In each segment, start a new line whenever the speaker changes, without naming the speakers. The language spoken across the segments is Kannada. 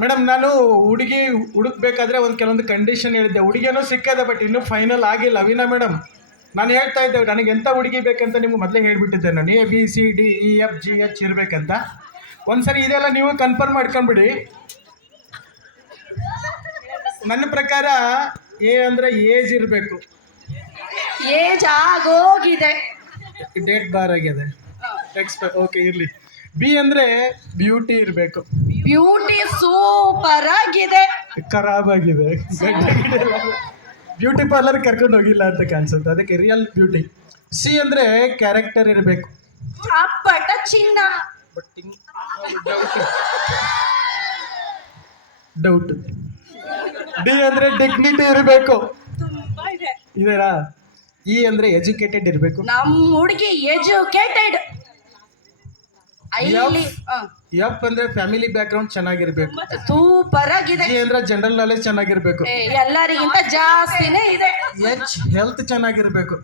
ಮೇಡಮ್ ನಾನು ಹುಡುಗಿ ಹುಡುಕ್ಬೇಕಾದ್ರೆ ಒಂದು ಕೆಲವೊಂದು ಕಂಡೀಷನ್ ಹೇಳಿದ್ದೆ. ಹುಡುಗಿಯೂ ಸಿಕ್ಕದೆ ಬಟ್ ಇನ್ನೂ ಫೈನಲ್ ಆಗಿಲ್ಲ. ಅವಿನಾ ಮೇಡಮ್ ನಾನು ಹೇಳ್ತಾ ಇದ್ದೆ ನನಗೆ ಎಂಥ ಹುಡುಗಿ ಬೇಕಂತ ನಿಮ್ಗೆ ಮೊದಲೇ ಹೇಳಿಬಿಟ್ಟಿದ್ದೆ ನಾನು. A B C D E F G H ಇರಬೇಕಂತ. ಒಂದ್ಸರಿ ಇದೆಲ್ಲ ನೀವು ಕನ್ಫರ್ಮ್ ಮಾಡ್ಕೊಂಬಿಡಿ. ನನ್ನ ಪ್ರಕಾರ ಎ ಅಂದರೆ ಏಜ್ ಇರಬೇಕು.
ಏಜ್ ಆಗೋಗಿದೆ.
ಡೇಟ್ ಬಾರ್ ಆಗಿದೆ. ಎಕ್ಸ್ಪೆ ಓಕೆ ಇರಲಿ. ಬಿ ಅಂದರೆ ಬ್ಯೂಟಿ ಇರಬೇಕು.
ಬ್ಯೂಟಿ ಸೂಪರ್ ಆಗಿದೆ.
ಖರಾಬ್ ಆಗಿದೆ ಬ್ಯೂಟಿ ಪಾರ್ಲರ್ ಕರ್ಕೊಂಡು ಹೋಗಿಲ್ಲ ಅಂತ ಕಾಣಿಸುತ್ತೆ. ಅದಕ್ಕೆ ರಿಯಲ್ ಬ್ಯೂಟಿ ಸಿ ಅಂದ್ರೆ ಕ್ಯಾರೆಕ್ಟರ್ ಇರಬೇಕು.
ಅಪ್ಪಟ ಚಿನ್ನ.
ಡೌಟ್ ಡಿ ಅಂದ್ರೆ ಡಿಗ್ನಿಟಿ ಇರಬೇಕು.
ತುಂಬಾ ಇದೆ.
ಇದೆಯಾ ಇ ಅಂದ್ರೆ ಎಜುಕೇಟೆಡ್ ಇರಬೇಕು.
ನಮ್ಮ ಹುಡುಗಿ ಎಜುಕೇಟೆಡ್ ಐಲಿ
ಎಫ್ ಅಂದರೆ ಫ್ಯಾಮಿಲಿ ಬ್ಯಾಕ್ಗ್ರೌಂಡ್ ಚೆನ್ನಾಗಿರ್ಬೇಕು.
ಸೂಪರ್ ಆಗಿದೆ.
ಜಿ ಅಂದರೆ ಜನರಲ್ ನಾಲೆಜ್ ಚೆನ್ನಾಗಿರ್ಬೇಕು.
ಎಲ್ಲರಿಗಿಂತ ಜಾಸ್ತಿನೇ ಇದೆ.
ಎಚ್ ಹೆಲ್ತ್ ಚೆನ್ನಾಗಿರ್ಬೇಕು.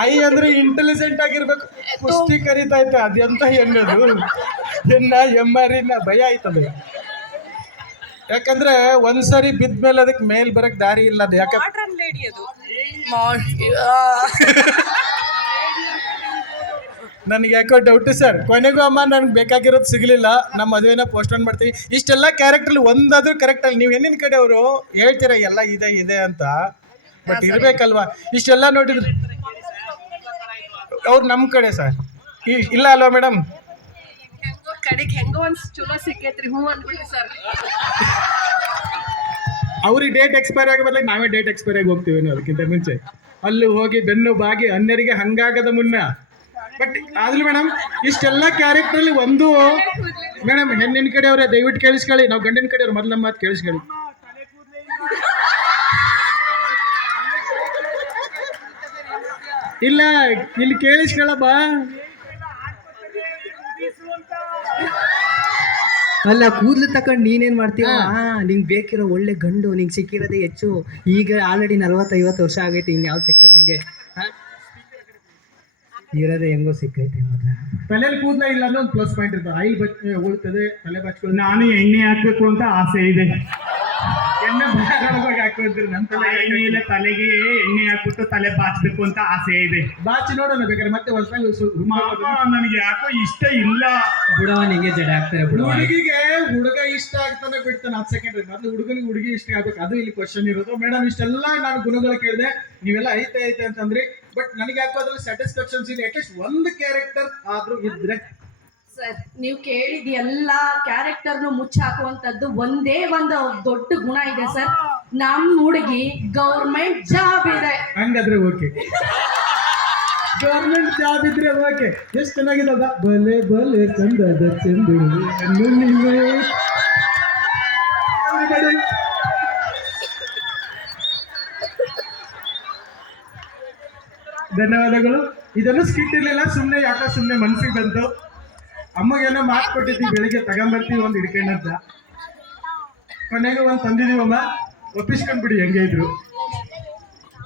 ಐ ಅಂದ್ರೆ ಇಂಟೆಲಿಜೆಂಟ್ ಆಗಿರ್ಬೇಕು. ಕುಸ್ತಿ ಕರಿತೈತೆ ಅದೆಂತ ಹೆಣ್ಣದು. ತಿನ್ನ ಎಮ್ಮರಿನ ಭಯ ಆಯ್ತದೆ ಯಾಕಂದ್ರೆ ಒಂದ್ಸರಿ ಬಿದ್ಮೇಲೆ ಅದಕ್ಕೆ ಮೇಲ್ ಬರಕ್ ದಾರಿ ಇಲ್ಲ ಅದು
ಯಾಕಂದ್ರೆ
ನನಗೆ ಯಾಕೋ ಡೌಟ್ ಸರ್ ಕೊನೆಗೂ ಅಮ್ಮ ನನ್ಗೆ ಬೇಕಾಗಿರೋದು ಸಿಗಲಿಲ್ಲ. ನಮ್ಮ ಮದುವೆನ ಆನ್ ಮಾಡ್ತೀವಿ. ಇಷ್ಟೆಲ್ಲ ಕ್ಯಾರೆಕ್ಟರ್ ಒಂದಾದ್ರೂ ಕರೆಕ್ಟ್ ಅಲ್ಲಿ ನೀವು ಹೆಣ್ಣಿನ ಕಡೆಯವರು ಹೇಳ್ತೀರಾ ಎಲ್ಲ ಇದೆ ಇದೆ ಅಂತ? ಬಟ್ ಇರಬೇಕಲ್ವಾ? ಇಷ್ಟೆಲ್ಲ ನೋಡಿದ್ರು ಅವ್ರು ನಮ್ಮ ಕಡೆ ಸರ್ ಇಲ್ಲ ಅಲ್ವಾ ಮೇಡಮ್
ಕಡೆಗೆ ಹೆಂಗೋ ಒಂದ್ ಚಲೋ ಸಿಕ್ಕೈತ್ರಿ ಹ್ಞೂ ಅಂದ್ಬಿಡಿ ಸರ್
ಅವ್ರಿಗೆ ಡೇಟ್ ಎಕ್ಸ್ಪೈರ್ ಆಗಿ ಬದಲಿಗೆ ನಾವೇ ಡೇಟ್ ಎಕ್ಸ್ಪೈರ್ ಆಗಿ ಹೋಗ್ತೀವಿ ಅದಕ್ಕಿಂತ ಮುಂಚೆ. ಅಲ್ಲಿ ಹೋಗಿ ಬೆನ್ನು ಬಾಗಿ ಅನ್ಯರಿಗೆ ಹಂಗಾಗದ ಮುನ್ನ ಬಟ್ ಆದ್ರೂ ಮೇಡಮ್ ಇಷ್ಟೆಲ್ಲ ಕ್ಯಾರೆಕ್ಟ್ರಲ್ಲಿ ಒಂದು ಮೇಡಮ್ ಹೆಣ್ಣಿನ ಕಡೆಯವರೇ ದಯವಿಟ್ಟು ಕೇಳಿಸ್ಕೊಳ್ಳಿ. ನಾವು ಗಂಡಿನ ಕಡೆಯವ್ರು ಮೊದಲ ಮಾತು ಕೇಳಿಸ್ಕೊಳ್ಳಿ. ಇಲ್ಲ ಇಲ್ಲಿ ಕೇಳಿಸ್ಕೊಳ್ಳಪ್ಪ.
ಅಲ್ಲ ಕೂದ್ಲು ತಕೊಂಡ್ ನೀನೇನ್ ಮಾಡ್ತೀಯ? ನಿಂಗ್ ಬೇಕಿರೋ ಒಳ್ಳೆ ಗಂಡು ನಿಂಗ್ ಸಿಕ್ಕಿರೋದೇ ಹೆಚ್ಚು. ಈಗ ಆಲ್ರೆಡಿ ನಲ್ವತ್ತೈವತ್ತು ವರ್ಷ ಆಗೈತೆ ಇನ್ ಯಾವ್ದು ಸಿಗ್ತದೆ ನಿಂಗೆ? ಇರೋದೇ ಹೆಂಗೋ ಸಿಕ್ಕೈತೆ ಮೊದ್ಲ
ತಲೆಯಲ್ಲಿ ಕೂದಲ ಇಲ್ಲ ಅಂದ್ರೆ ಒಂದು ಪ್ಲಸ್ ಪಾಯಿಂಟ್ ಇರ್ತದೆ. ಆಯಿಲ್ ಬಚ್ ಉಳ್ತದೆ ತಲೆ ಬಚ್ಕೊಂಡು.
ನಾನು ಎಣ್ಣೆ ಹಾಕ್ಬೇಕು ಅಂತ ಆಸೆ ಇದೆ.
ಎಣ್ಣೆ ಹಾಕೋದ್ರಿ ನನ್ನ
ತಲೆ
ತಲೆ
ಎಣ್ಣೆಯಲ್ಲ ತಲೆಗೆ ಎಣ್ಣೆ ಹಾಕ್ಬಿಟ್ಟು ತಲೆ ಬಾಚ್ಬೇಕು ಅಂತ ಆಸೆ ಇದೆ.
ಬಾಚಿ ನೋಡೋಣ ಬೇಕಾದ್ರೆ ಮತ್ತೆ ಹೊಸದಾಗಿ
ನನಗೆ ಯಾಕೋ ಇಷ್ಟ ಇಲ್ಲ.
ಹುಡುಗನಿಗೆ ನಿಂಗೆ ಜಡ ಆಗ್ತಾರೆ ಬಿಡವ
ಹುಡುಗಿಗೆ ಹುಡುಗ ಇಷ್ಟ ಆಗ್ತಾನೆ ಬಿಡ್ತಾನೆ ಹತ್ತು ಸೆಕೆಂಡ್ ಮೊದಲು ಹುಡುಗನಿಗೆ ಹುಡುಗಿ ಇಷ್ಟ ಆಗ್ಬೇಕು. ಅದು ಇಲ್ಲಿ ಕ್ವಶನ್ ಇರೋದು. ಮೇಡಮ್ ಇಷ್ಟೆಲ್ಲ ನಾನು ಗುಣಗಳು ಕೇಳಿದೆ. ನೀವೆಲ್ಲ ಐತೆ ಐತೆ ಅಂತಂದ್ರಿ. ಬಟ್ ನನಗೆ ಯಾಕೋ ಅದ್ರಲ್ಲಿ ಸ್ಯಾಟಿಸ್ಫ್ಯಾಕ್ಷನ್ಸ್ ಇದೆ ಅಟ್ಲೀಸ್ಟ್ ಒಂದು ಕ್ಯಾರೆಕ್ಟರ್ ಆದ್ರೂ ಇದ್ರೆ.
ಸರ್ ನೀವು ಕೇಳಿದ ಎಲ್ಲ ಕ್ಯಾರೆಕ್ಟರ್ನು ಮುಚ್ಚಾಕುವಂಥದ್ದು ಒಂದೇ ಒಂದು ದೊಡ್ಡ ಗುಣ ಇದೆ ಸರ್ ನಮ್ ಹುಡುಗಿ ಗೌರ್ಮೆಂಟ್ ಜಾಬ್ ಇದೆ.
ಹಂಗಾದ್ರೆ ಓಕೆ ಗೌರ್ಮೆಂಟ್ ಜಾಬ್ ಇದ್ರೆ ಓಕೆ ಎಷ್ಟು ಚೆನ್ನಾಗಿದೆ ಬಲೆ ಬಲೆ ಚಂದದ ಚಂದು ಧನ್ಯವಾದಗಳು. ಇದನ್ನು ಸ್ಕಿಟ್ ಇರಲಿಲ್ಲ ಸುಮ್ಮನೆ ಯಾಕೋ ಸುಮ್ಮನೆ ಮನ್ಸಿಗೆ ಬಂತು? ಅಮ್ಮಗೆಲ್ಲ ಮಾತು ಕೊಟ್ಟಿದ್ದೀವಿ ಬೆಳಿಗ್ಗೆ ತಗೊಂಬರ್ತೀವಿ ಒಂದು ಹಿಡ್ಕೊಂಡಂತ. ಕೊನೆಗೆ ಒಂದು ತಂದಿದೀವಮ್ಮ, ಒಪ್ಪಿಸ್ಕೊಂಡ್ಬಿಡಿ, ಹೆಂಗೆ ಇದ್ರು.